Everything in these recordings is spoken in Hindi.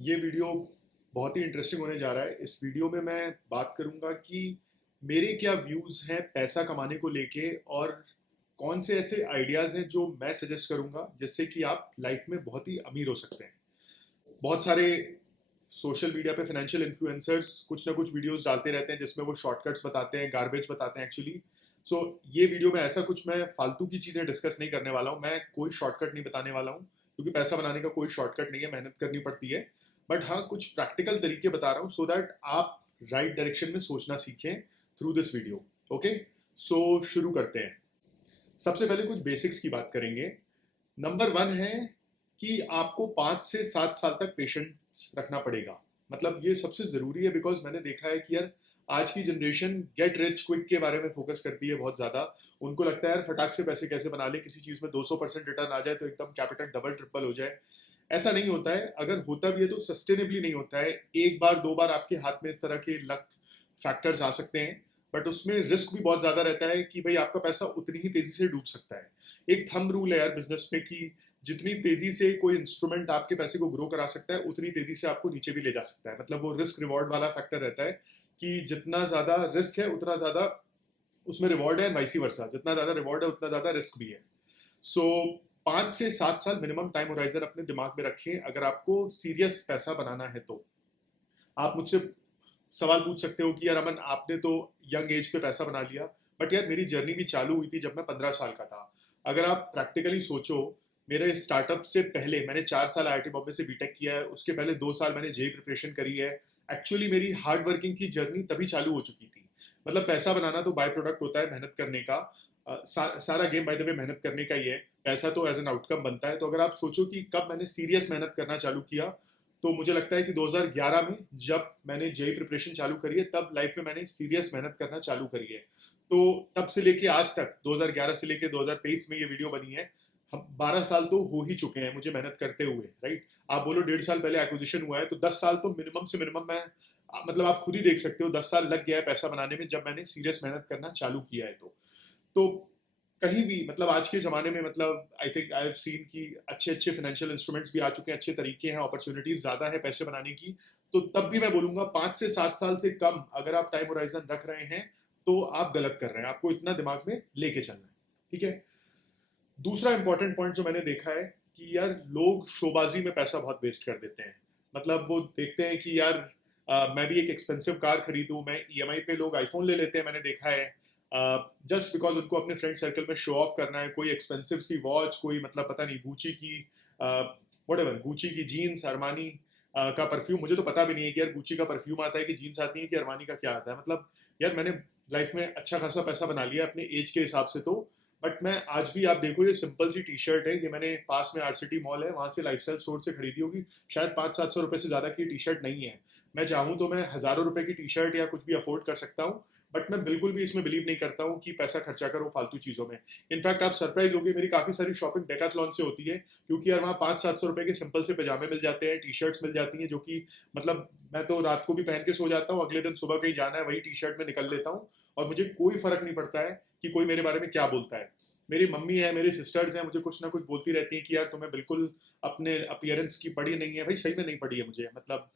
ये वीडियो बहुत ही इंटरेस्टिंग होने जा रहा है। इस वीडियो में मैं बात करूंगा कि मेरे क्या व्यूज़ हैं पैसा कमाने को लेके और कौन से ऐसे आइडियाज़ हैं जो मैं सजेस्ट करूंगा जिससे कि आप लाइफ में बहुत ही अमीर हो सकते हैं। बहुत सारे सोशल मीडिया पे फाइनेंशियल इन्फ्लुएंसर्स कुछ ना कुछ वीडियोस डालते रहते हैं जिसमें वो शॉर्टकट्स बताते हैं, गार्बेज बताते हैं एक्चुअली। सो ये वीडियो में ऐसा कुछ मैं फालतू की चीज़ें डिस्कस नहीं करने वाला हूँ। मैं कोई शॉर्टकट नहीं बताने वाला हूँ क्योंकि पैसा बनाने का कोई शॉर्टकट नहीं है, मेहनत करनी पड़ती है। बट हाँ, कुछ प्रैक्टिकल तरीके बता रहा हूँ सो दैट आप राइट डायरेक्शन में सोचना सीखें थ्रू दिस वीडियो। ओके, सो शुरू करते हैं। सबसे पहले कुछ बेसिक्स की बात करेंगे। नंबर वन है कि आपको 5 से 7 साल तक पेशेंस रखना पड़ेगा। मतलब ये सबसे ज़रूरी है बिकॉज मैंने देखा है कि यार आज की जनरेशन गेट रिच क्विक के बारे में फोकस करती है बहुत ज़्यादा। उनको लगता है यार फटाक से पैसे कैसे बना ले, किसी चीज़ में 200% रिटर्न आ जाए तो एकदम कैपिटल डबल ट्रिपल हो जाए। ऐसा नहीं होता है। अगर होता भी है तो सस्टेनेबली नहीं होता है। एक बार दो बार आपके हाथ में इस तरह के लक फैक्टर्स आ सकते हैं, बट उसमें रिस्क भी बहुत ज़्यादा रहता है कि भाई आपका पैसा उतनी ही तेज़ी से डूब सकता है। एक थंब रूल है यार बिजनेस में कि जितनी तेजी से कोई इंस्ट्रूमेंट आपके पैसे को ग्रो करा सकता है उतनी तेजी से आपको नीचे भी ले जा सकता है। मतलब वो रिस्क रिवॉर्ड वाला फैक्टर रहता है कि जितना ज्यादा रिस्क है उतना ज्यादा उसमें रिवॉर्ड है, वाइसी वर्सा, जितना ज्यादा रिवॉर्ड है उतना ज्यादा रिस्क भी है। सो 5 से 7 साल मिनिमम टाइम होराइजन अपने दिमाग में रखें अगर आपको सीरियस पैसा बनाना है तो। आप मुझसे सवाल पूछ सकते हो कि यार अमन आपने तो यंग एज पे पैसा बना लिया, बट यार मेरी जर्नी भी चालू हुई थी जब मैं 15 साल का था। अगर आप प्रैक्टिकली सोचो, मेरे स्टार्टअप से पहले मैंने 4 साल आईआईटी बॉम्बे से बीटेक किया है, उसके पहले 2 साल मैंने जेई प्रिपरेशन करी है। एक्चुअली मेरी हार्ड वर्किंग की जर्नी तभी चालू हो चुकी थी। मतलब पैसा बनाना तो बाय प्रोडक्ट होता है मेहनत करने का। सारा गेम बाय द वे मेहनत करने का ही है। पैसा तो एज एन आउटकम बनता है। तो अगर आप सोचो कि कब मैंने सीरियस मेहनत करना चालू किया, तो मुझे लगता है कि 2011 में जब मैंने जेई प्रिपरेशन चालू करी है तब लाइफ में मैंने सीरियस मेहनत करना चालू करी है। तो तब से लेके आज तक 2011 से लेके 2023 में ये वीडियो बनी है। हम 12 साल तो हो ही चुके हैं मुझे मेहनत करते हुए, राइट। आप बोलो 1.5 साल पहले एक्विजिशन हुआ है तो 10 साल तो मिनिमम से मिनिमम मैं, मतलब आप खुद ही देख सकते हो 10 साल लग गया है पैसा बनाने में जब मैंने सीरियस मेहनत करना चालू किया है। तो कहीं भी मतलब आज के ज़माने में मतलब I think I have seen कि अच्छे अच्छे फाइनेंशियल इंस्ट्रूमेंट्स भी आ चुके हैं, अच्छे तरीके हैं, अपॉर्चुनिटीज़ ज़्यादा है पैसे बनाने की। तो तब भी मैं बोलूँगा 5 से 7 साल से कम अगर आप टाइम होराइजन रख रहे हैं तो आप गलत कर रहे हैं। आपको इतना दिमाग में लेके चलना है, ठीक है। दूसरा इंपॉर्टेंट पॉइंट जो मैंने देखा है कि यार लोग शोबाजी में पैसा बहुत वेस्ट कर देते हैं। मतलब वो देखते हैं कि यार मैं भी एक एक्सपेंसिव कार खरीदूं, मैं ईएमआई पे लोग आईफोन ले लेते हैं, मैंने देखा है। जस्ट बिकॉज उनको अपने फ्रेंड सर्कल में शो ऑफ करना है, कोई एक्सपेंसिव सी वॉच, कोई मतलब पता नहीं गूची की व्हाटएवर, गूची की जीन्स, अरमानी का परफ्यूम। मुझे तो पता भी नहीं है कि यार गूची का परफ्यूम आता है कि जीन्स आती है कि अरमानी का क्या आता है। मतलब यार मैंने लाइफ में अच्छा खासा पैसा बना लिया अपने एज के हिसाब से, तो बट मैं आज भी, आप देखो ये सिंपल सी टी शर्ट है, ये मैंने पास में आर्ट सिटी मॉल है वहां से लाइफस्टाइल स्टोर से खरीदी होगी। शायद 500-700 रुपए से ज्यादा की टी शर्ट नहीं है। मैं चाहूँ तो मैं हजारों रुपए की टी शर्ट या कुछ भी अफोर्ड कर सकता हूँ। बट मैं बिल्कुल भी इसमें बिलीव नहीं करता हूँ कि पैसा खर्चा करो फालतू चीजों में। इनफैक्ट आप सरप्राइज होगे, मेरी काफी सारी शॉपिंग डेकाथलॉन से होती है क्योंकि यार वहाँ 500-700 रुपए के सिंपल से पजामे मिल जाते हैं, टी शर्ट्स मिल जाती हैं जो कि मतलब मैं तो रात को भी पहन के सो जाता हूँ, अगले दिन सुबह कहीं जाना है वही टी शर्ट में निकल लेता हूँ और मुझे कोई फर्क नहीं पड़ता है कि कोई मेरे बारे में क्या बोलता है। मेरी मम्मी है, मेरी सिस्टर्स हैं, मुझे कुछ ना कुछ बोलती रहती हैं कि यार तुम्हें बिल्कुल अपने अपीयरेंस की पड़ी नहीं है। भाई सही में नहीं पड़ी है मुझे। मतलब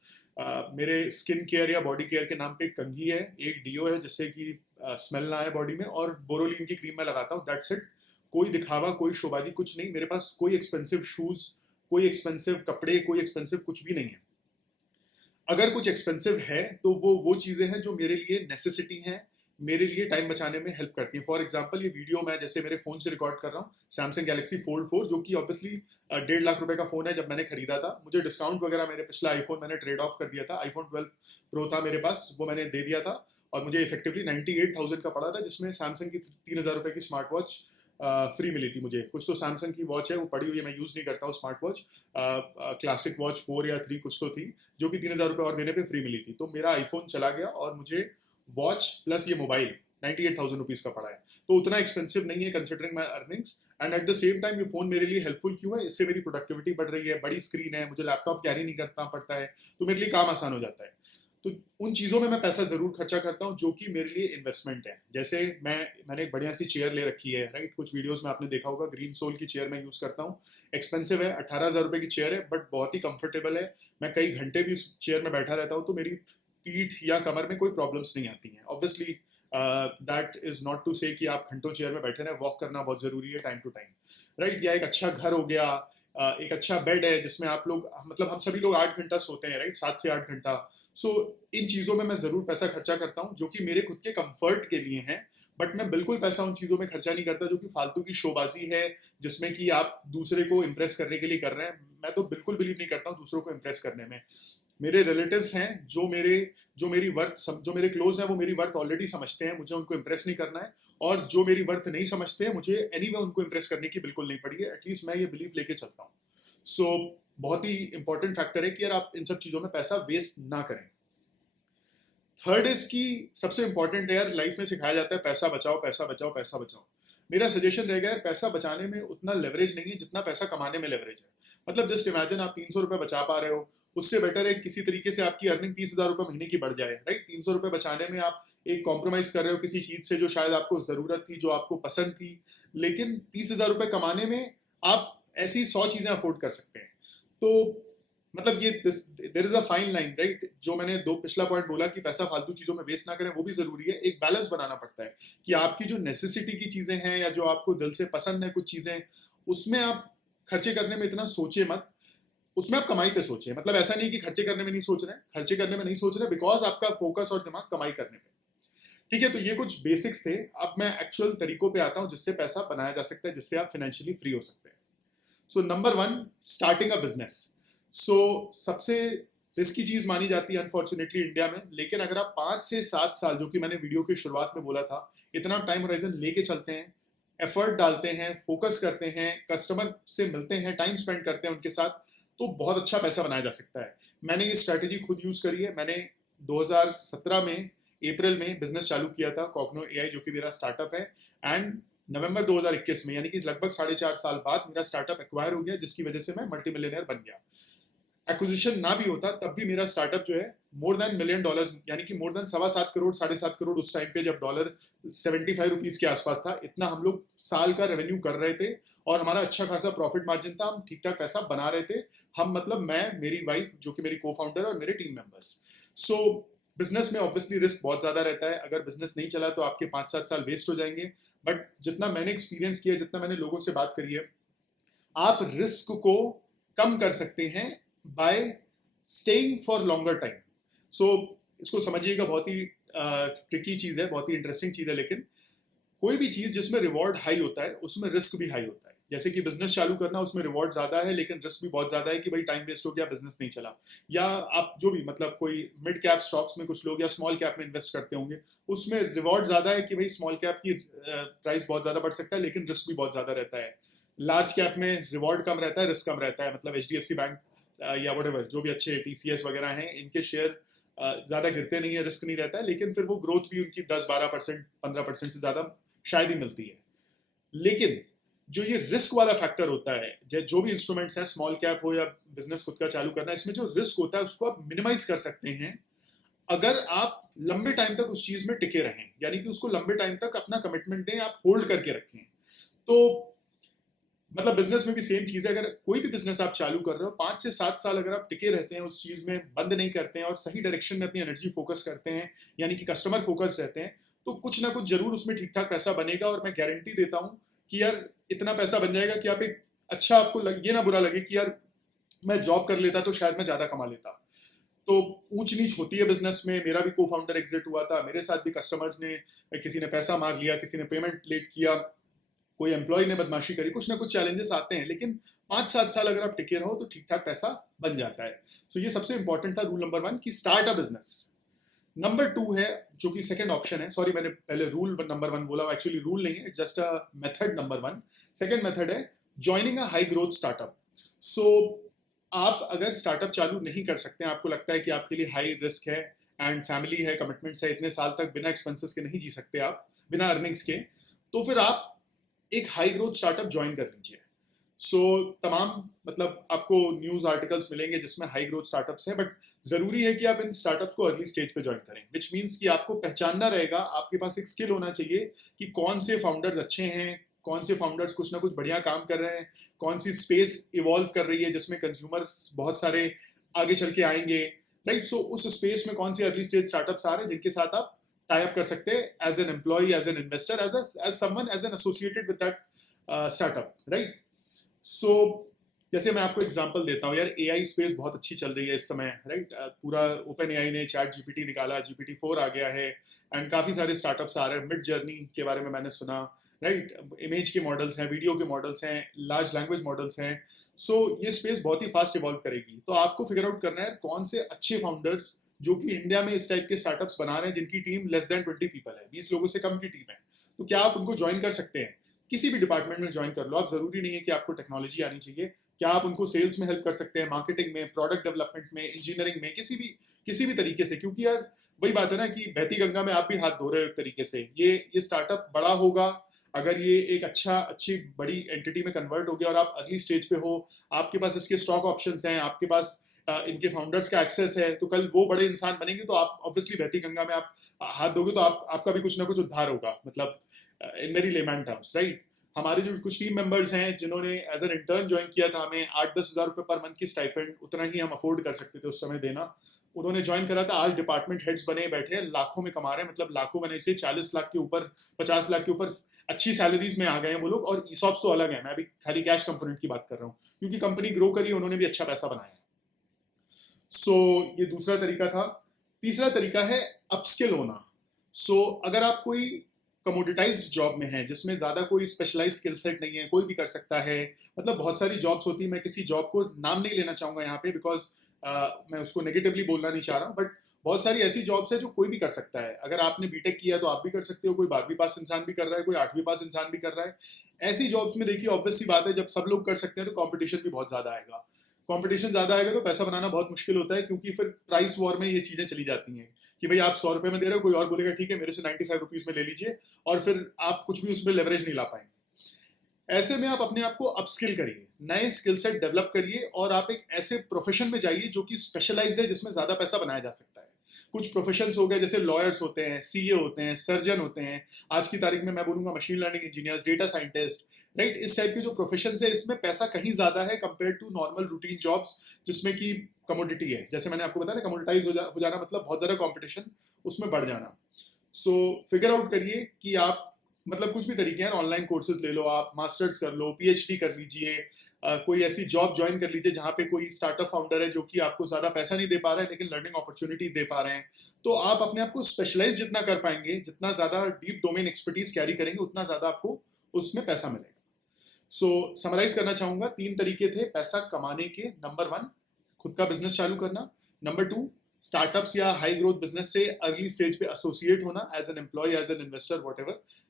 मेरे स्किन केयर या बॉडी केयर के नाम पे एक कंघी है, एक डीओ है जिससे कि स्मेल ना आए बॉडी में, और बोरोलिन की क्रीम मैं लगाता हूँ, दैट्स इट। कोई दिखावा, कोई शोबाजी कुछ नहीं। मेरे पास कोई एक्सपेंसिव शूज, कोई एक्सपेंसिव कपड़े, कोई एक्सपेंसिव कुछ भी नहीं है। अगर कुछ एक्सपेंसिव है तो वो चीज़ें हैं जो मेरे लिए नेसेसिटी हैं, मेरे लिए टाइम बचाने में हेल्प करती है। फॉर एग्जाम्पल ये वीडियो मैं जैसे मेरे फ़ोन से रिकॉर्ड कर रहा हूँ, सैमसंग गैलेक्सी फोल्ड 4, जो कि ऑब्वियसली 1.5 लाख रुपए का फ़ोन है। जब मैंने खरीदा था मुझे डिस्काउंट वगैरह, मेरे पिछला आईफोन मैंने ट्रेड ऑफ कर दिया था, आईफोन 12 प्रो था मेरे पास, वो मैंने दे दिया था और मुझे इफेक्टिवली 98,000 का पड़ा था, जिसमें सैमसंग की 3,000 रुपए की स्मार्ट वॉच फ्री मिली थी मुझे। कुछ तो सैमसंग की वॉच है वो पड़ी हुई है, मैं यूज़ नहीं करता हूँ स्मार्ट वॉच। क्लासिक वॉच 4 या 3 कुछ तो थी जो कि 3,000 रुपये और देने पे फ्री मिली थी। तो मेरा आईफोन चला गया और मुझे वॉच प्लस ये मोबाइल 98,000 रुपीज़ का पड़ा है। तो उतना एक्सपेंसिव नहीं है considering my earnings. And at the same time ये फ़ोन मेरे लिए हेल्पफुल क्यों है, इससे मेरी प्रोडक्टिविटी बढ़ रही है, बड़ी स्क्रीन है, मुझे लैपटॉप कैरी नहीं करना पड़ता है, तो मेरे लिए काम आसान हो जाता है। तो उन चीज़ों में मैं पैसा ज़रूर खर्चा करता हूँ जो कि मेरे लिए इन्वेस्टमेंट है। जैसे मैंने एक बढ़िया सी चेयर ले रखी है, राइट? कुछ वीडियोस में आपने देखा होगा, ग्रीन सोल की चेयर मैं यूज़ करता हूँ। एक्सपेंसिव है, 18,000 रुपये की चेयर है, बट बहुत ही कंफर्टेबल है। मैं कई घंटे भी उस चेयर में बैठा रहता हूँ तो मेरी पीठ या कमर में कोई प्रॉब्लम्स नहीं आती हैं। Obviously that is not to say कि आप घंटों चेयर में बैठे रहें, वॉक करना बहुत ज़रूरी है टाइम टू टाइम, राइट? या एक अच्छा घर हो गया, एक अच्छा बेड है जिसमें आप लोग, मतलब हम सभी लोग 8 घंटा सोते हैं, राइट? 7 से 8 घंटा। सो इन चीज़ों में मैं ज़रूर पैसा खर्चा करता हूँ जो कि मेरे खुद के कंफर्ट के लिए हैं। बट मैं बिल्कुल पैसा उन चीज़ों में खर्चा नहीं करता जो कि फालतू की शोबाजी है, जिसमें कि आप दूसरे को इम्प्रेस करने के लिए कर रहे हैं। मैं तो बिल्कुल बिलीव नहीं करता हूँ दूसरों को इम्प्रेस करने में। मेरे रिलेटिव्स हैं जो मेरे क्लोज हैं, वो मेरी वर्थ ऑलरेडी समझते हैं, मुझे उनको इम्प्रेस नहीं करना है। और जो मेरी वर्थ नहीं समझते हैं, मुझे एनीवे उनको इम्प्रेस करने की बिल्कुल नहीं पड़ी है। एटलीस्ट मैं ये बिलीव लेके चलता हूँ। सो बहुत ही इंपॉर्टेंट फैक्टर है कि यार आप इन सब चीज़ों में पैसा वेस्ट ना करें। थर्ड इज कि सबसे इंपॉर्टेंट है यार, लाइफ में सिखाया जाता है पैसा बचाओ पैसा बचाओ पैसा बचाओ। मेरा सजेशन रहेगा यार, पैसा बचाने में उतना लेवरेज नहीं है जितना पैसा कमाने में लेवरेज है। मतलब जस्ट इमेजिन आप 300 रुपये बचा पा रहे हो, उससे बेटर है किसी तरीके से आपकी अर्निंग 30,000 रुपये महीने की बढ़ जाए, राइट? 300 रुपये बचाने में आप एक कॉम्प्रोमाइज कर रहे हो किसी चीज से जो शायद आपको जरूरत थी, जो आपको पसंद थी, लेकिन 30,000 रुपये कमाने में आप ऐसी 100 चीजें अफोर्ड कर सकते हैं। तो मतलब ये there is a fine line, right? जो मैंने दो पिछला पॉइंट बोला कि पैसा फालतू चीजों में वेस्ट ना करें, वो भी जरूरी है। एक बैलेंस बनाना पड़ता है कि आपकी जो नेसेसिटी की चीजें हैं या जो आपको दिल से पसंद है कुछ चीजें, उसमें आप खर्चे करने में इतना सोचे मत, उसमें आप कमाई पे सोचे। मतलब ऐसा नहीं कि खर्चे करने में नहीं सोच रहे हैं, खर्चे करने में नहीं सोच रहे बिकॉज आपका फोकस और दिमाग कमाई करने पे। ठीक है, तो ये कुछ बेसिक्स थे। अब मैं एक्चुअल तरीकों पे आता हूँ जिससे पैसा बनाया जा सकता है, जिससे आप फाइनेंशियली फ्री हो सकते हैं। So number 1, starting a business. So सबसे रिस्की चीज मानी जाती है अनफॉर्चुनेटली इंडिया में, लेकिन अगर आप 5 से 7 साल, जो कि मैंने वीडियो के शुरुआत में बोला था, इतना टाइम होराइजन लेके चलते हैं, एफर्ट डालते हैं, फोकस करते हैं, कस्टमर से मिलते हैं, टाइम स्पेंड करते हैं उनके साथ, तो बहुत अच्छा पैसा बनाया जा सकता है। मैंने ये स्ट्रैटेजी खुद यूज करी है। मैंने 2017 में अप्रैल में बिजनेस चालू किया था, कॉग्नो एआई, जो कि मेरा स्टार्टअप है। एंड नवंबर 2021 में, यानी कि लगभग 4.5 साल बाद, मेरा स्टार्टअप एक्वायर हो गया, जिसकी वजह से मैं मल्टी मिलियनर बन गया। एक्विजिशन ना भी होता तब भी मेरा स्टार्टअप जो है मोर देन $1 million, यानी कि मोर देन 7.25 करोड़ 7.5 करोड़ उस टाइम पे, जब डॉलर 75 रुपीज के आसपास था, इतना हम लोग साल का रेवेन्यू कर रहे थे। और हमारा अच्छा खासा प्रॉफिट मार्जिन था, हम ठीक ठाक पैसा बना रहे थे। हम मतलब मैं, मेरी वाइफ जो कि मेरी को फाउंडर, और मेरे टीम मेंबर्स। सो बिजनेस में ऑब्वियसली रिस्क बहुत ज्यादा रहता है। अगर बिजनेस नहीं चला तो आपके 5-7 साल वेस्ट हो जाएंगे। बट जितना मैंने एक्सपीरियंस किया, जितना मैंने लोगों से बात करी है, आप रिस्क को कम कर सकते हैं by staying for longer time. So इसको समझिएगा, बहुत ही ट्रिकी चीज है, बहुत ही इंटरेस्टिंग चीज है। लेकिन कोई भी चीज जिसमें रिवॉर्ड हाई होता है, उसमें रिस्क भी हाई होता है। जैसे कि बिजनेस चालू करना, उसमें रिवॉर्ड ज्यादा है लेकिन रिस्क भी बहुत ज्यादा है कि भाई टाइम वेस्ट हो गया, बिजनेस नहीं चला। या आप जो भी, मतलब कोई मिड कैप स्टॉक्स में कुछ लोग या स्मॉल कैप में इन्वेस्ट करते होंगे, उसमें रिवॉर्ड ज्यादा है कि भाई स्मॉल कैप की प्राइस बहुत ज्यादा बढ़ सकता है, लेकिन रिस्क भी बहुत ज्यादा रहता है। लार्ज कैप में रिवॉर्ड कम रहता है, रिस्क कम रहता है। मतलब HDFC बैंक या वट जो भी अच्छे TCS वगैरह हैं, इनके शेयर ज्यादा गिरते नहीं है, रिस्क नहीं रहता है, लेकिन फिर वो ग्रोथ भी उनकी 10-12% 15% से ज्यादा शायद ही मिलती है। लेकिन जो ये रिस्क वाला फैक्टर होता है, जो भी इंस्ट्रूमेंट्स हैं, स्मॉल कैप हो या बिजनेस खुद का चालू करना, इसमें जो रिस्क होता है उसको आप मिनिमाइज कर सकते हैं अगर आप लंबे टाइम तक उस चीज में टिके रहें, यानी कि उसको लंबे टाइम तक अपना कमिटमेंट दें, आप होल्ड करके रखें। तो मतलब बिजनेस में भी सेम चीज है। अगर कोई भी बिजनेस आप चालू कर रहे हो, 5 से 7 साल अगर आप टिके रहते हैं उस चीज में, बंद नहीं करते हैं और सही डायरेक्शन में अपनी एनर्जी फोकस करते हैं, यानी कि कस्टमर फोकस रहते हैं, तो कुछ ना कुछ जरूर उसमें ठीक ठाक पैसा बनेगा। और मैं गारंटी देता हूँ कि यार इतना पैसा बन जाएगा कि आप एक अच्छा, आपको ये ना बुरा लगे कि यार मैं जॉब कर लेता तो शायद मैं ज्यादा कमा लेता। तो ऊंच नीच होती है बिजनेस में। मेरा भी को फाउंडर एग्जिट हुआ था, मेरे साथ भी कस्टमर्स ने, किसी ने पैसा मार लिया, किसी ने पेमेंट लेट किया, कोई एम्प्लॉय ने बदमाशी करी, कुछ ना कुछ चैलेंजेस आते हैं। लेकिन 5-7 साल अगर आप टिके रहो तो ठीक ठाक पैसा बन जाता है। तो ये सबसे इंपॉर्टेंट था, रूल नंबर 1, कि स्टार्ट अ बिजनेस। नंबर 2 है, जो कि सेकंड ऑप्शन है, सॉरी मैंने पहले रूल नंबर 1 बोला, एक्चुअली रूल नहीं है, just a method number 1। Second method है joining a high growth startup. So आप अगर स्टार्टअप चालू नहीं कर सकते हैं, आपको लगता है कि आपके लिए हाई रिस्क है एंड फैमिली है, कमिटमेंट्स है, इतने साल तक बिना एक्सपेंसेस के नहीं जी सकते आप, बिना अर्निंग्स के, तो फिर आप एक हाई ग्रोथ स्टार्टअप ज्वाइन कर लीजिए। सो तमाम मतलब आपको न्यूज़ आर्टिकल्स मिलेंगे जिसमें हाई ग्रोथ स्टार्टअप्स हैं, बट ज़रूरी है कि आप इन स्टार्टअप्स को अर्ली स्टेज पे ज्वाइन करें, विच मीन्स कि आपको पहचानना रहेगा, आपके पास एक स्किल होना चाहिए कि कौन से फाउंडर्स अच्छे हैं, कौन से फाउंडर्स कुछ ना कुछ बढ़िया काम कर रहे हैं, कौन सी स्पेस इवॉल्व कर रही है जिसमें कंज्यूमर्स बहुत सारे आगे चल के आएंगे, राइट। सो उस स्पेस में कौन से अर्ली स्टेज स्टार्टअप्स आ रहे हैं जिनके साथ आप टाई अप कर सकते हैं as an employ, as an investor, as someone, as an associated with that startup, right. So जैसे मैं आपको एग्जांपल देता हूँ यार, एआई स्पेस बहुत अच्छी चल रही है इस समय, राइट। पूरा ओपन एआई ने चैट जीपीटी निकाला, जीपीटी 4 आ गया है, एंड काफ़ी सारे स्टार्टअप्स आ रहे हैं। मिड जर्नी के बारे में मैंने सुना, राइट। इमेज के मॉडल्स हैं, वीडियो के मॉडल्स हैं, लार्ज लैंग्वेज मॉडल्स हैं। सो ये स्पेस बहुत ही फास्ट इवॉल्व करेगी, तो आपको फिगर आउट करना है कौन से अच्छे फाउंडर्स जो कि इंडिया में इस टाइप के स्टार्टअप्स बना रहे हैं, जिनकी टीम लेस देन 20 पीपल है, 20 लोगों से कम की टीम है, तो क्या आप उनको ज्वाइन कर सकते हैं। किसी भी डिपार्टमेंट में ज्वाइन कर लो आप, जरूरी नहीं है कि आपको टेक्नोलॉजी आनी चाहिए। क्या आप उनको सेल्स में हेल्प कर सकते हैं, मार्केटिंग में, प्रोडक्ट डेवलपमेंट में, इंजीनियरिंग में, किसी भी तरीके से, क्योंकि यार वही बात है ना कि बहती गंगा में आप भी हाथ धो रहे हो एक तरीके से। ये स्टार्टअप बड़ा होगा अगर ये एक अच्छी बड़ी एंटिटी में कन्वर्ट हो गया और आप अर्ली स्टेज पे हो, आपके पास इसके स्टॉक ऑप्शंस हैं, आपके पास इनके फाउंडर्स का एक्सेस है, तो कल वो बड़े इंसान बनेंगे, तो आप ऑब्वियसली बहती गंगा में आप हाथ दोगे तो आपका भी कुछ ना कुछ उद्धार होगा, मतलब in very layman terms, right. हमारे जो कुछ टीम मेंबर्स हैं जिन्होंने एज एन इंटर्न ज्वाइन किया था, हमें 8-10 हज़ार रुपये पर मंथ की स्टाइपेंड, उतना ही हम अफोर्ड कर सकते थे उस समय देना, उन्होंने ज्वाइन करा था, आज डिपार्टमेंट हेड्स बने बैठे हैं, लाखों में कमा रहे हैं, मतलब लाखों बने से 40 लाख के ऊपर, 50 लाख के ऊपर अच्छी सैलरीज में आ गए हैं वो लोग। और ईसॉप्स तो अलग है, मैं अभी खाली कैश कंपोनेंट की बात कर रहा हूँ, क्योंकि कंपनी ग्रो करी, उन्होंने भी अच्छा पैसा बनाया। सो ये दूसरा तरीका था। तीसरा तरीका है अपस्किल होना। अगर आप कोई कमोडिटाइज्ड जॉब में है जिसमें ज्यादा कोई स्पेशलाइज स्किल सेट नहीं है, कोई भी कर सकता है, मतलब बहुत सारी जॉब्स होती है, मैं किसी जॉब को नाम नहीं लेना चाहूंगा यहाँ पे, बिकॉज मैं उसको नेगेटिवली बोलना नहीं चाह रहा हूँ, बट बहुत सारी ऐसी जॉब्स है जो कोई भी कर सकता है। अगर आपने बीटेक किया तो आप भी कर सकते हो, कोई 12वीं पास इंसान भी कर रहा है, कोई 8वीं पास इंसान भी कर रहा है। ऐसी जॉब्स में देखिए ऑब्वियस सी बात है, जब सब लोग कर सकते हैं तो कॉम्पिटिशन भी बहुत ज्यादा आएगा। कंपटीशन ज्यादा आएगा तो पैसा बनाना बहुत मुश्किल होता है, क्योंकि फिर प्राइस वॉर में ये चीजें चली जाती हैं कि भाई आप 100 रुपए में दे रहे हो, कोई और बोलेगा ठीक है मेरे से 95 रुपीज में ले लीजिए, और फिर आप कुछ भी उसमें लेवरेज नहीं ला पाएंगे। ऐसे में आप अपने आप को अपस्किल करिए, नए स्किल सेट डेवलप करिए, और आप एक ऐसे प्रोफेशन में जाइए जो कि स्पेशलाइज्ड है, जिसमें ज्यादा पैसा बनाया जा सकता है। कुछ प्रोफेशंस हो गए, जैसे लॉयर्स होते हैं, सीए होते हैं, सर्जन होते हैं, आज की तारीख में मैं बोलूंगा machine learning engineers, data scientist, right. इस टाइप के जो प्रोफेशन है इसमें पैसा कहीं ज्यादा है compare to normal routine jobs जिसमें कि कमोडिटी है। जैसे मैंने आपको बताया ना, कमोडिटाइज हो जाना मतलब बहुत ज्यादा कॉम्पिटिशन, उसमें बढ़ जाना। फिगर आउट करिए कि आप, मतलब कुछ भी तरीके हैं, ऑनलाइन कोर्सेज ले लो, आप मास्टर्स कर लो, पीएचडी कर लीजिए, कोई ऐसी जॉब ज्वाइन कर लीजिए जहाँ पे कोई स्टार्टअप फाउंडर है जो कि आपको ज्यादा पैसा नहीं दे पा रहा है लेकिन लर्निंग अपॉर्चुनिटी दे पा रहे हैं। तो आप अपने आप को स्पेशलाइज जितना कर पाएंगे, जितना ज्यादा डीप डोमेन एक्सपर्टीज कैरी करेंगे, उतना ज्यादा आपको उसमें पैसा मिलेगा। समराइज करना चाहूंगा, 3 तरीके थे पैसा कमाने के। नंबर 1, खुद का बिजनेस चालू करना। नंबर 2, स्टार्टअप्स या हाई ग्रोथ बिजनेस से अर्ली स्टेज पे एसोसिएट होना, as an employ, as an investor, what.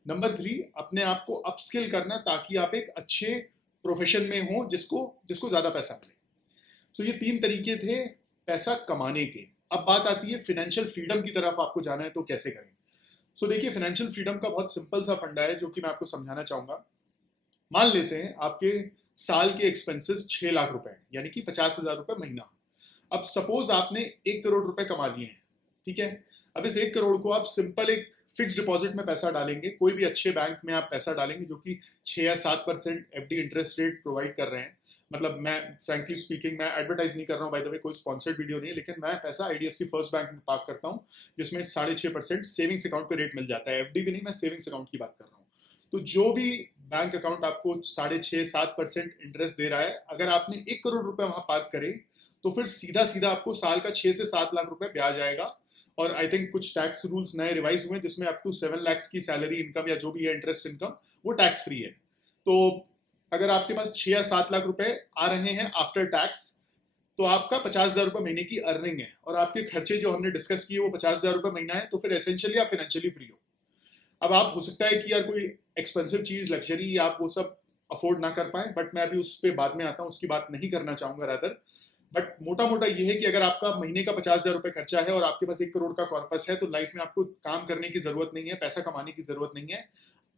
Number 3, अपने आप को अपस्किल करना ताकि आप एक अच्छे प्रोफेशन में हो जिसको ज्यादा पैसा मिले। ये 3 तरीके थे पैसा कमाने के। अब बात आती है फाइनेंशियल फ्रीडम की तरफ, आपको जाना है तो कैसे करें। देखिए, फाइनेंशियल फ्रीडम का बहुत सिंपल सा फंडा है जो कि मैं आपको समझाना चाहूंगा। मान लेते हैं आपके साल के एक्सपेंसेस 6 लाख रुपए हैं, यानी कि 50,000 रुपए महीना। अब सपोज आपने 1 करोड़ रुपए कमा लिए हैं, ठीक है। अब इस 1 करोड़ को आप सिंपल एक फिक्स डिपॉजिट में पैसा डालेंगे, कोई भी अच्छे बैंक में आप पैसा डालेंगे जो कि 6 या 7% एफडी इंटरेस्ट रेट प्रोवाइड कर रहे हैं। मतलब मैं फ्रैंकली स्पीकिंग, मैं एडवर्टाइज नहीं कर रहा हूँ, बाय द वे कोई स्पॉन्सर्ड वीडियो नहीं है, लेकिन मैं पैसा आईडीएफसी फर्स्ट बैंक में पार्क करता हूँ, जिसमें 6.5% सेविंग्स अकाउंट पे रेट मिल जाता है। एफडी भी नहीं, मैं सेविंग्स अकाउंट की बात कर रहा हूँ। तो जो भी बैंक अकाउंट आपको 6.5-7% इंटरेस्ट दे रहा है, अगर आपने 1 करोड़ रुपए वहां पार्क करे तो फिर सीधा सीधा आपको साल का 6 से 7 लाख रुपए ब्याज आएगा। और आई थिंक कुछ टैक्स रूल्स नए रिवाइज हुए जिसमें अप टू 7 लाख की सैलरी इनकम या जो भी है इंटरेस्ट इनकम, वो टैक्स फ्री है। तो अगर आपके पास 6 या 7 लाख रुपए आ रहे हैं आफ्टर टैक्स, तो आपका 50,000 रुपए महीने की अर्निंग है, और आपके खर्चे जो हमने डिस्कस किए वो 50,000 रुपए महीना है, तो फिर एसेंशियली आप फाइनेंशियली फ्री हो। अब आप, हो सकता है कि यार कोई एक्सपेंसिव चीज, लग्जरी, आप वो सब अफोर्ड ना कर पाए, बट मैं अभी उस पर बाद में आता हूँ, उसकी बात नहीं करना चाहूंगा रादर। बट मोटा मोटा ये है कि अगर आपका महीने का 50,000 रुपए खर्चा है और आपके पास 1 करोड़ का कॉर्पस है, तो लाइफ में आपको काम करने की जरूरत नहीं है, पैसा कमाने की जरूरत नहीं है।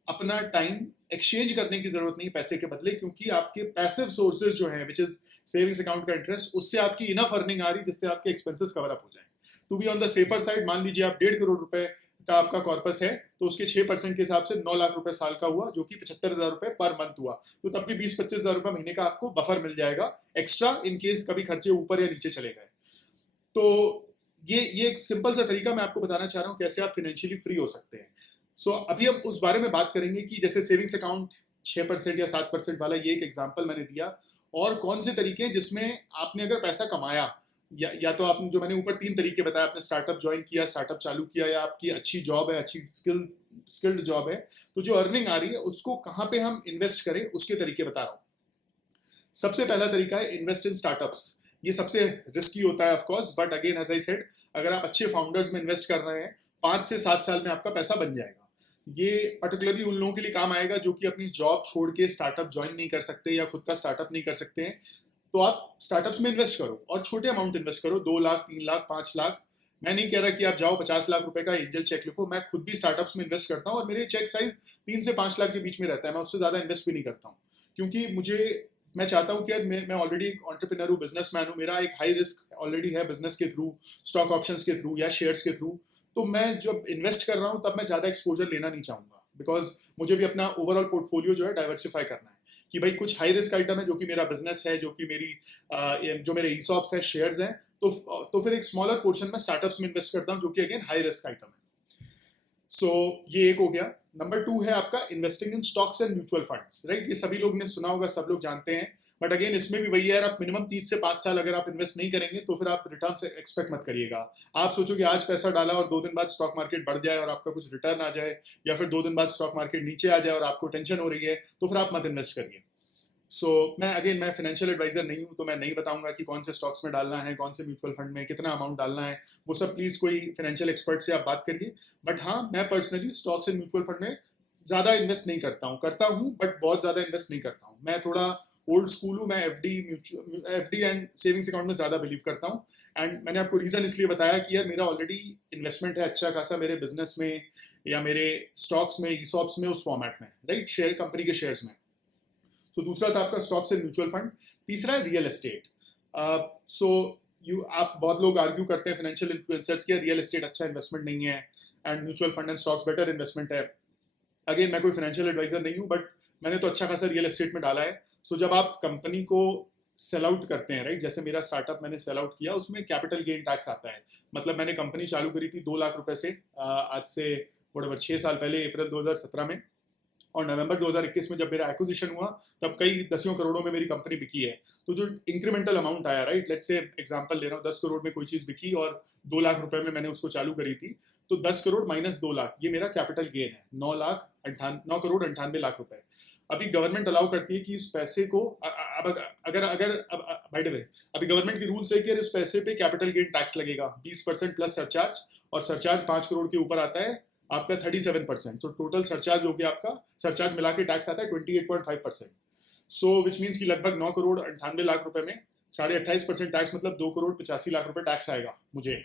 अपना टाइम एक्सचेंज करने की जरूरत नहीं पैसे के बदले, क्योंकि आपके पैसिव सोर्सेज जो हैं विच इज सेविंग्स अकाउंट का इंटरेस्ट, उससे आपकी इनफ अर्निंग आ रही जिससे आपके एक्सपेंसेस कवर अप हो जाए। To be on the safer side, मान लीजिए आप 1.5 करोड़ रुपए का आपका कॉर्पस है, तो उसके 6% के हिसाब से 9 लाख रुपए साल का हुआ, जो कि 75,000 रुपए पर मंथ हुआ, तो तब भी 20-25,000 रुपए महीने का आपको बफर मिल जाएगा एक्स्ट्रा, इन केस कभी खर्चे ऊपर या नीचे चले गए। तो ये एक सिंपल सा तरीका मैं आपको बताना चाह रहा हूँ कैसे आप फाइनेंशियली फ्री हो सकते हैं। अभी हम उस बारे में बात करेंगे कि जैसे सेविंग्स अकाउंट 6% या 7% वाला, ये एक एग्जांपल मैंने दिया, और कौन से तरीके हैं जिसमें आपने अगर पैसा कमाया, या तो आपने, जो मैंने ऊपर 3 तरीके बताया, आपने स्टार्टअप ज्वाइन किया, स्टार्टअप चालू किया, या आपकी अच्छी जॉब है, अच्छी स्किल्ड जॉब है, तो जो अर्निंग आ रही है उसको कहाँ पे हम इन्वेस्ट करें उसके तरीके बता रहा हूँ। सबसे पहला तरीका है इन्वेस्ट इन स्टार्टअप्स। ये सबसे रिस्की होता है of course, but again as I said, अगर आप अच्छे फाउंडर्स में इन्वेस्ट कर रहे हैं, 5 से 7 साल में आपका पैसा बन जाएगा। ये पर्टिकुलरली उन लोगों के लिए काम आएगा जो कि अपनी जॉब छोड़ के स्टार्टअप ज्वाइन नहीं कर सकते या खुद का स्टार्टअप नहीं कर सकते हैं। तो आप स्टार्टअप्स में इन्वेस्ट करो, और छोटे अमाउंट इन्वेस्ट करो, 2 लाख, 3 लाख, 5 लाख। मैं नहीं कह रहा कि आप जाओ 50 लाख रुपए का एंजल चेक लिखो, मैं खुद भी स्टार्टअप्स में इन्वेस्ट करता हूँ और मेरे चेक साइज 3 से 5 लाख के बीच में रहता है, मैं उससे ज्यादा इन्वेस्ट भी नहीं करता हूँ, क्योंकि मुझे, मैं चाहता हूँ कि यार मैं ऑलरेडी एक एंटरप्रेन्योर हूँ, बिजनेसमैन हूँ, मेरा एक हाई रिस्क ऑलरेडी है बिजनेस के थ्रू, स्टॉक ऑप्शंस के थ्रू या शेयर्स के थ्रू। तो मैं जब इन्वेस्ट कर रहा हूँ तब मैं ज्यादा एक्सपोजर लेना नहीं चाहूंगा, बिकॉज मुझे भी अपना ओवरऑल पोर्टफोलियो जो है डाइवर्सिफाई करना है, कि भाई कुछ हाई रिस्क आइटम है जो कि मेरा बिजनेस है, जो कि मेरी जो मेरे ईसॉप्स है, शेयर्स हैं, तो फिर एक स्मॉलर पोर्शन में स्टार्टअप्स में इन्वेस्ट करता हूँ, जो कि अगेन हाई रिस्क आइटम है। ये एक हो गया। नंबर 2 है आपका investing in stocks and mutual funds, right? ये सभी लोग ने सुना होगा, सब लोग जानते हैं, बट अगेन इसमें भी वही है, आप मिनिमम 3 से 5 साल अगर आप इन्वेस्ट नहीं करेंगे तो फिर आप रिटर्न से एक्सपेक्ट मत करिएगा। आप सोचो कि आज पैसा डाला और 2 दिन बाद स्टॉक मार्केट बढ़ जाए और आपका कुछ रिटर्न आ जाए, या फिर 2 दिन बाद स्टॉक मार्केट नीचे आ जाए और आपको टेंशन हो रही है, तो फिर आप मत इन्वेस्ट करिए। मैं फाइनेंशियल एडवाइजर नहीं हूं, तो मैं नहीं बताऊंगा कि कौन से स्टॉक्स में डालना है, कौन से म्यूचुअल फंड में कितना अमाउंट डालना है, वो सब प्लीज कोई फाइनेंशियल एक्सपर्ट से आप बात करिए। बट हाँ, मैं personally stocks and mutual fund में ज्यादा इन्वेस्ट नहीं करता हूँ, बट बहुत ज्यादा इन्वेस्ट नहीं करता हूँ। मैं थोड़ा ओल्ड स्कूल हूँ, मैं एफडी एंड सेविंग्स अकाउंट में ज्यादा बिलीव करता हूँ। एंड मैंने आपको रीजन इसलिए बताया कि यार मेरा ऑलरेडी इन्वेस्टमेंट है अच्छा खासा मेरे बिजनेस में या मेरे स्टॉक्स में, ईसॉप्स में, उस फॉर्मेट में, राइट, शेयर कंपनी के शेयर्स में। तो दूसरा था आपका स्टॉक्स एंड म्यूचुअल फंड। तीसरा है रियल एस्टेट। सो आप, बहुत लोग आर्ग्यू करते हैं फाइनेंशियल इन्फ्लुएंसर्स कि रियल एस्टेट अच्छा इन्वेस्टमेंट नहीं है and mutual fund and stocks better investment है। अगेन मैं कोई फाइनेंशियल एडवाइजर नहीं हूँ, बट मैंने तो अच्छा खासा रियल एस्टेट में डाला है। जब आप कंपनी को सेल आउट करते हैं, राइट, जैसे मेरा स्टार्टअप मैंने सेल आउट किया, उसमें कैपिटल गेन टैक्स आता है। मतलब मैंने कंपनी चालू करी थी 2 लाख रुपए से, आज से 6 साल पहले, अप्रैल 2017 में, और नवंबर 2021 में जब मेरा एक्विजिशन हुआ तब कई दसियों करोड़ों में मेरी कंपनी बिकी है। तो जो इंक्रीमेंटल अमाउंट आया, राइट, लेट्स से एग्जांपल ले रहा हूँ, 10 करोड़ में कोई चीज बिकी और 2 लाख रुपए में मैंने उसको चालू करी थी, तो 10 करोड़ माइनस 2 लाख, ये मेरा कैपिटल गेन है, 9 करोड़ 98 लाख रुपए। अभी गवर्नमेंट अलाउ करती है कि इस पैसे को, अब अगर अगर बाय द वे, अभी गवर्नमेंट की रूल्स है कि इस पैसे पे कैपिटल गेन टैक्स लगेगा 20% प्लस सरचार्ज, और सरचार्ज 5 करोड़ के ऊपर आता है आपका 37%। तो टोटल सरचार्ज हो गया, आपका सरचार्ज मिला के टैक्स आता है 28.5%। विच मीन्स कि लगभग 9 करोड़ 98 लाख रुपए में 28.5% टैक्स, मतलब 2 करोड़ 85 लाख रुपए टैक्स आएगा मुझे।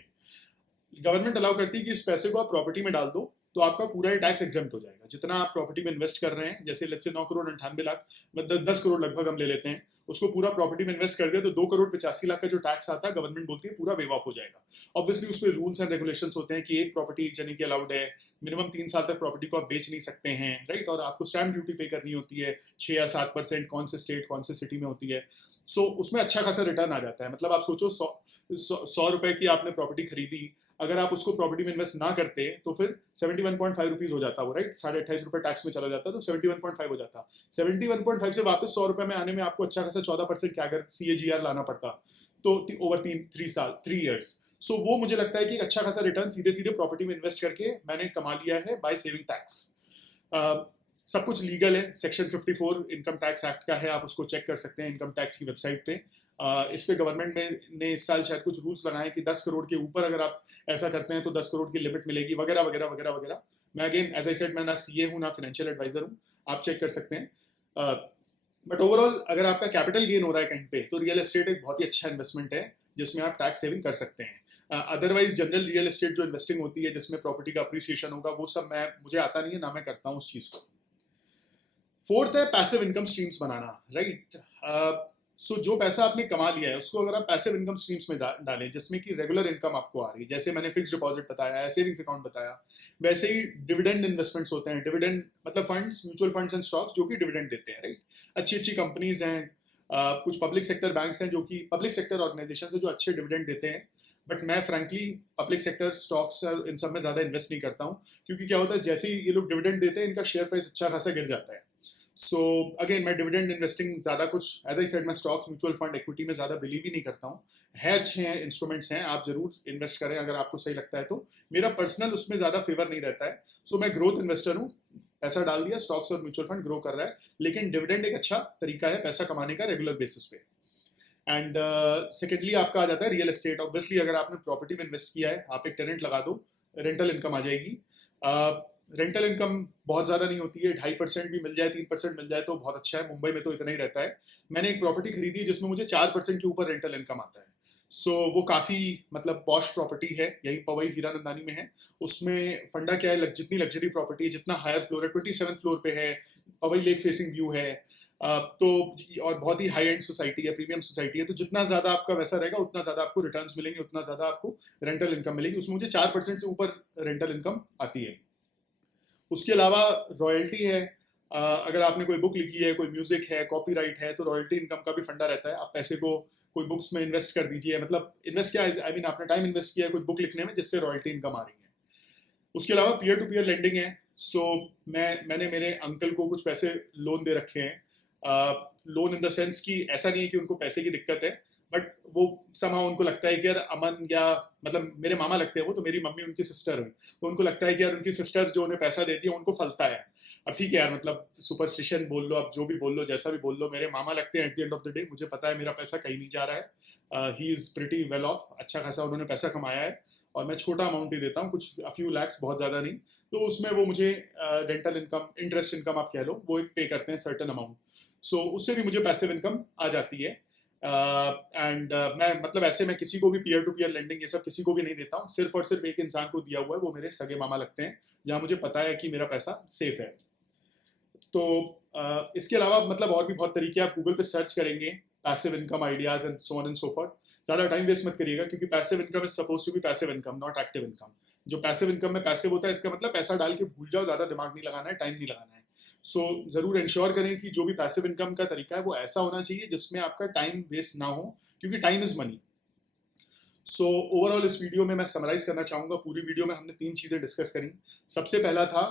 गवर्नमेंट अलाउ करती है कि इस पैसे को आप प्रॉपर्टी में डाल दो, तो आपका पूरा ही टैक्स एग्जेम्प्ट हो जाएगा। जितना आप प्रॉपर्टी में इन्वेस्ट कर रहे हैं, जैसे लेट्स से 9 करोड़ 98 लाख, मतलब 10 करोड़ लगभग हम ले लेते हैं, उसको पूरा प्रॉपर्टी में इन्वेस्ट कर दे, तो 2 करोड़ 85 लाख का जो टैक्स आता है, गवर्नमेंट बोलती है पूरा वेव ऑफ हो जाएगा। ऑब्वियसली उसमें रूल्स एंड रेगुलेशंस होते हैं कि एक प्रॉपर्टी एक जने की अलाउड है, मिनिमम 3 साल तक प्रॉपर्टी को आप बेच नहीं सकते हैं, राइट, और आपको स्टैम्प ड्यूटी पे करनी होती है 6 या 7%, कौन से स्टेट कौन से सिटी में होती है। उसमें अच्छा खासा रिटर्न आ जाता है। मतलब आप सोचो 100 रुपए की आपने प्रॉपर्टी खरीदी, अगर आप उसको प्रॉपर्टी में इन्वेस्ट ना करते तो फिर 71.5 रुपीज हो जाता वो, राइट, 28.5 रुपए टैक्स में चला जाता, तो 71.5 हो जाता। 71.5 से वापस 100 रुपए में आने में आपको अच्छा खासा 14% क्या अगर CAGR लाना पड़ता, तो ओवर 3 ईयर्स। वो मुझे लगता है कि एक अच्छा खासा रिटर्न सीधे सीधे प्रॉपर्टी में इन्वेस्ट करके मैंने कमा लिया है बाय सेविंग टैक्स। सब कुछ लीगल है, सेक्शन 54 इनकम टैक्स एक्ट का है, आप उसको चेक कर सकते हैं इनकम टैक्स की वेबसाइट पे। इस पे गवर्नमेंट ने इस साल शायद कुछ रूल्स बनाए कि 10 करोड़ के ऊपर अगर आप ऐसा करते हैं तो 10 करोड़ की लिमिट मिलेगी, वगैरह वगैरह वगैरह वगैरह। मैं अगेन एज आई सेड, मैं ना CA हूँ ना फाइनेंशियल एडवाइजर हूँ, आप चेक कर सकते हैं। बट ओवरऑल अगर आपका कैपिटल गेन हो रहा है कहीं पे, तो रियल एस्टेट एक बहुत ही अच्छा इन्वेस्टमेंट है जिसमें आप टैक्स सेविंग कर सकते हैं। अदरवाइज जनरल रियल एस्टेट जो इन्वेस्टिंग होती है जिसमें प्रॉपर्टी का अप्रिसिएशन होगा, वो सब मुझे आता नहीं है, ना मैं करता हूँ उस चीज़ को। फोर्थ है पैसिव इनकम स्ट्रीम्स बनाना, राइट। सो जो पैसा आपने कमा लिया है उसको अगर आप पैसिव इनकम स्ट्रीम्स में डालें जिसमें कि रेगुलर इनकम आपको आ रही है, जैसे मैंने फिक्स डिपॉजिट बताया, सेविंग्स अकाउंट बताया, वैसे ही डिविडेंड इन्वेस्टमेंट्स होते हैं। डिविडेंड मतलब funds, mutual funds and stocks जो कि डिविडेंड देते हैं, राइट। अच्छी अच्छी कंपनीज हैं, कुछ पब्लिक सेक्टर बैंक्स हैं जो कि पब्लिक सेक्टर ऑर्गेनाइजेशन है जो अच्छे डिविडेंड देते हैं। बट मैं फ्रैंकली पब्लिक सेक्टर स्टॉक्स और इन सब में ज़्यादा इन्वेस्ट नहीं करता हूँ, क्योंकि क्या होता है जैसे ही ये लोग डिविडेंड देते हैं इनका शेयर प्राइस अच्छा खासा गिर जाता है। सो अगेन मैं डिविडेंड इन्वेस्टिंग ज़्यादा कुछ, एज आई सेड, मैं स्टॉक्स, म्यूचुअल फंड, इक्विटी में ज़्यादा बिलीव ही नहीं करता हूँ। है अच्छे हैं, इंस्ट्रूमेंट्स हैं, आप जरूर इन्वेस्ट करें अगर आपको सही लगता है तो। मेरा पर्सनल उसमें ज़्यादा फेवर नहीं रहता है। सो मैं ग्रोथ इन्वेस्टर हूँ, पैसा डाल दिया स्टॉक्स और म्यूचुअल फंड ग्रो कर रहा है, लेकिन डिविडेंड एक अच्छा तरीका है पैसा कमाने का रेगुलर बेसिस पे। एंड सेकेंडली आपका आ जाता है रियल एस्टेट। ऑब्वियसली अगर आपने प्रॉपर्टी में इन्वेस्ट किया है, आप एक टेनेंट लगा दो, रेंटल इनकम आ जाएगी। रेंटल इनकम बहुत ज़्यादा नहीं होती है, 2.5% भी मिल जाए, 3% मिल जाए तो बहुत अच्छा है। मुंबई में तो इतना ही रहता है। मैंने एक प्रॉपर्टी खरीदी है जिसमें मुझे 4% के ऊपर रेंटल इनकम आता है। सो वो काफ़ी मतलब पॉश प्रॉपर्टी है, यही पवई हीरानंदानी में है। उसमें फंडा क्या है, जितनी लग्जरी प्रॉपर्टी है, जितना हायर फ्लोर है, 27 फ्लोर पे है, पवई लेक फेसिंग व्यू है, तो और बहुत ही हाई एंड सोसाइटी है, प्रीमियम सोसाइटी है, तो जितना ज़्यादा आपका वैसा रहेगा उतना ज़्यादा आपको रिटर्न्स मिलेंगे, उतना ज़्यादा आपको रेंटल इनकम मिलेगी। उसमें मुझे 4% से ऊपर रेंटल इनकम आती है। उसके अलावा रॉयल्टी है। अगर आपने कोई बुक लिखी है, कोई म्यूजिक है, कॉपीराइट है, तो रॉयल्टी इनकम का भी फंडा रहता है। आप पैसे को कोई बुक्स में इन्वेस्ट कर दीजिए, मतलब इन्वेस्ट क्या, आई मीन आपने टाइम इन्वेस्ट किया है कुछ बुक लिखने में जिससे रॉयल्टी इनकम आ रही है। उसके अलावा पीयर टू पीयर लेंडिंग है। सो मैंने मेरे अंकल को कुछ पैसे लोन दे रखे हैं। लोन इन द सेंस कि ऐसा नहीं है कि उनको पैसे की दिक्कत है, बट वो समां उनको लगता है कि यार अमन, या मतलब मेरे मामा लगते हैं वो, तो मेरी मम्मी उनकी सिस्टर हुई, तो उनको लगता है कि यार उनकी सिस्टर जो उन्हें पैसा देती है उनको फलता है। अब ठीक है यार, मतलब सुपरस्टिशन बोल लो, अब जो भी बोल लो, जैसा भी बोल लो, मेरे मामा लगते हैं। At the end of the day मुझे पता है मेरा पैसा कहीं नहीं जा रहा है। He is pretty well of, अच्छा खासा उन्होंने पैसा कमाया है, और मैं छोटा अमाउंट ही देता हूँ, कुछ फ्यू लैक्स, बहुत ज़्यादा नहीं। तो उसमें वो मुझे रेंटल इनकम, इंटरेस्ट इनकम आप कह लो, वो एक पे करते हैं सर्टन अमाउंट। सो उससे भी मुझे पैसिव इनकम आ जाती है। मैं मतलब ऐसे मैं किसी को भी पीयर टू पीयर लेंडिंग ये सब किसी को भी नहीं देता हूँ, सिर्फ और सिर्फ एक इंसान को दिया हुआ है, वो मेरे सगे मामा लगते हैं, जहाँ मुझे पता है कि मेरा पैसा सेफ है। तो इसके अलावा मतलब और भी बहुत तरीके, आप गूगल पे सर्च करेंगे passive income ideas and so on and so forth. ज़्यादा टाइम वेस्ट मत करिएगा, क्योंकि passive income is suppose to be passive income, not active income. जो पैसिव इनकम में पैसिव होता है, इसका मतलब पैसा डाल के भूल जाओ, ज़्यादा दिमाग नहीं लगाना है, टाइम नहीं लगाना है। सो ज़रूर इंश्योर करें कि जो भी पैसिव इनकम का तरीका है वो ऐसा होना चाहिए जिसमें आपका टाइम वेस्ट ना हो, क्योंकि time is money. So overall इस वीडियो में मैं समराइज करना चाहूँगा, पूरी वीडियो में हमने 3 चीज़ें डिस्कस करी। सबसे पहला था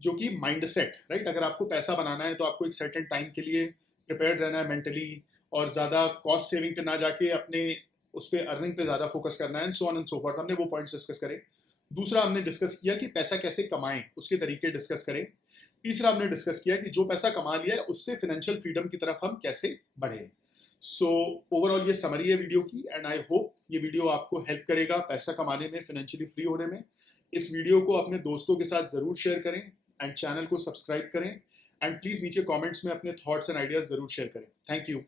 जो कि माइंड सेट, राइट। अगर आपको पैसा बनाना है तो आपको एक सर्टेन टाइम के लिए प्रिपेयर्ड रहना है मेंटली, और ज़्यादा कॉस्ट सेविंग पे ना जाके अपने उस पर अर्निंग पे ज़्यादा फोकस करना है, and so on and so forth. हमने वो पॉइंट्स डिस्कस करे। दूसरा हमने डिस्कस किया कि पैसा कैसे कमाएं, उसके तरीके डिस्कस करें। तीसरा हमने डिस्कस किया कि जो पैसा कमा लिया है उससे फाइनेंशियल फ्रीडम की तरफ हम कैसे बढ़े। सो ओवरऑल ये समरी है वीडियो की, एंड आई होप ये वीडियो आपको हेल्प करेगा पैसा कमाने में, फाइनेंशियली फ्री होने में। इस वीडियो को अपने दोस्तों के साथ ज़रूर शेयर करें, एंड चैनल को सब्सक्राइब करें, एंड प्लीज़ नीचे कमेंट्स में अपने थॉट्स एंड आइडियाज़ ज़रूर शेयर करें। Thank you.